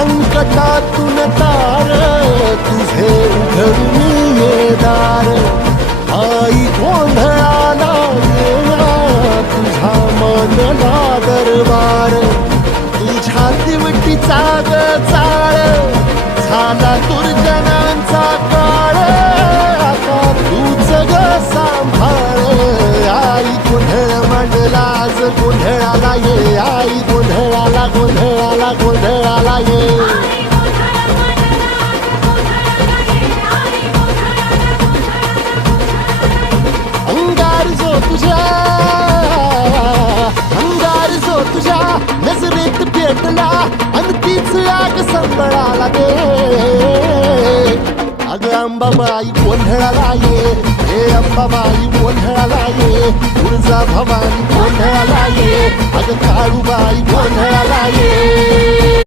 संकटातून तार तुझे उघडून ये दार आई गोंधळाला येणा तुझा मनला दरबार तुझ्या दिवटीचा ग चाळ झाला दुर्जनांचा काळ आता तूच ग सांभाळ आई गोंधळ मांडला आज गोंधळाला ये आई गोंधळाला गोंधळाला गोंधळाला ये अंगार जो तुझ्या नजरेत पेटला आणि तीच आग संबळाला दे अग अंबाबाई गोंधळाला ये हे अंबाबाई गोंधळाला ये तुळजा भवानी गोंधळाला ये अग काळूबाई गोंधळाला ये